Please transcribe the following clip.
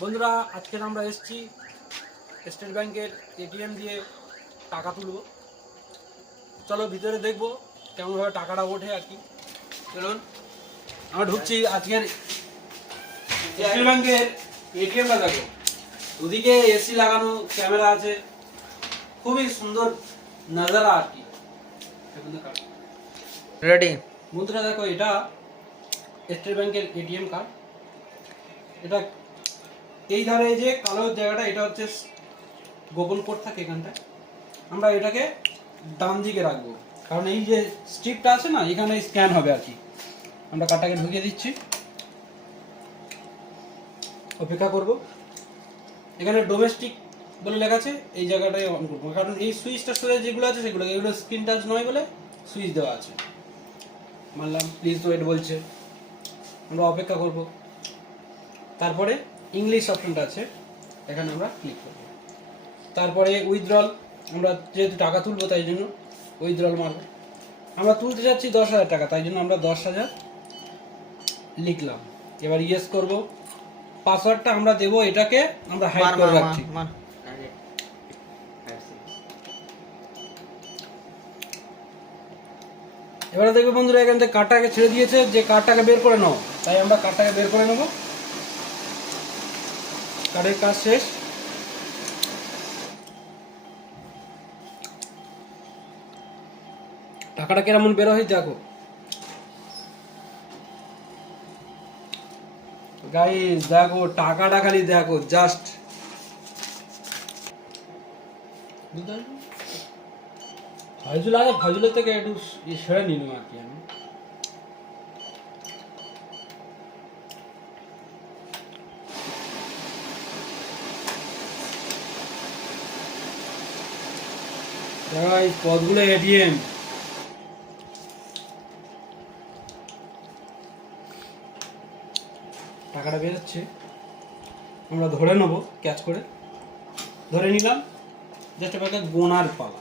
বন্ধুরা, আজকে আমরা এসেছি স্টেট ব্যাংকের এটিএম দিয়ে টাকা তুলব। চলো ভিতরে দেখবো কেমনভাবে টাকাটা ওঠে আর কি। চলুন আমরা ঢুকছি। আজকের স্টেট ব্যাংকের এটিএমটা দেখো, ওদিকে এসি লাগানো, ক্যামেরা আছে, খুবই সুন্দর নাজারা আর কি। রেডি বন্ধুরা দেখো, এটা স্টেট ব্যাংকের এটিএম কার্ড। এটা এই ধারে যে কালো জায়গাটা, এটা হচ্ছে গোপন কোড থাকে এখানটায়। আমরা এটাকে ডান দিকে রাখবো, কারণ এই যে স্ট্রিপটা আছে না, এখানে স্ক্যান হবে আর কি। আমরা কার্ডটাকে ঢুকিয়ে দিচ্ছি, অপেক্ষা করব। এখানে ডোমেস্টিক বলে লেখা আছে, এই জায়গাটায় অন করবো, কারণ এই সুইচটা সরে যেগুলো আছে এগুলো স্ক্রিন টাচ নয় বলে সুইচ দেওয়া আছে। মানলাম, প্লিজ ওয়েট বলছে, আমরা অপেক্ষা করব। তারপরে ইংলিশ অপশনটা আছে, এখানে আমরা ক্লিক করব। তারপরে উইথড্রল, আমরা যেহেতু টাকা তুলবো তাই জন্য উইথড্রল মারব। আমরা তুলতে যাচ্ছি 10,000 টাকা, তাই জন্য আমরা 10,000 লিখলাম। এবার ইয়েস করব। পাসওয়ার্ডটা আমরা দেব, এটাকে আমরা হাইড করে রাখছি। এবারে দেখবে বন্ধুরা, এখান থেকে কার্ডটাকে ছেড়ে দিয়েছে যে কার্ডটাকে বের করে নাও, তাই আমরা কার্ডটাকে বের করে নেব। কার্ডের কাজ শেষ। টাকাটা কেমন বের হয় দেখো গাইস, দেখো টাকাটা খালি দেখো, জাস্ট ফাইজুল আগে, ফাইজুলের থেকে একটু সেরে নিলাম আর কি আমি। গাইস, কতগুলো এটিএম, টাকাটা বেরোচ্ছে, আমরা ধরে নেবো, ক্যাচ করে ধরে নিলাম। জাস্ট এবার গোনার পালা।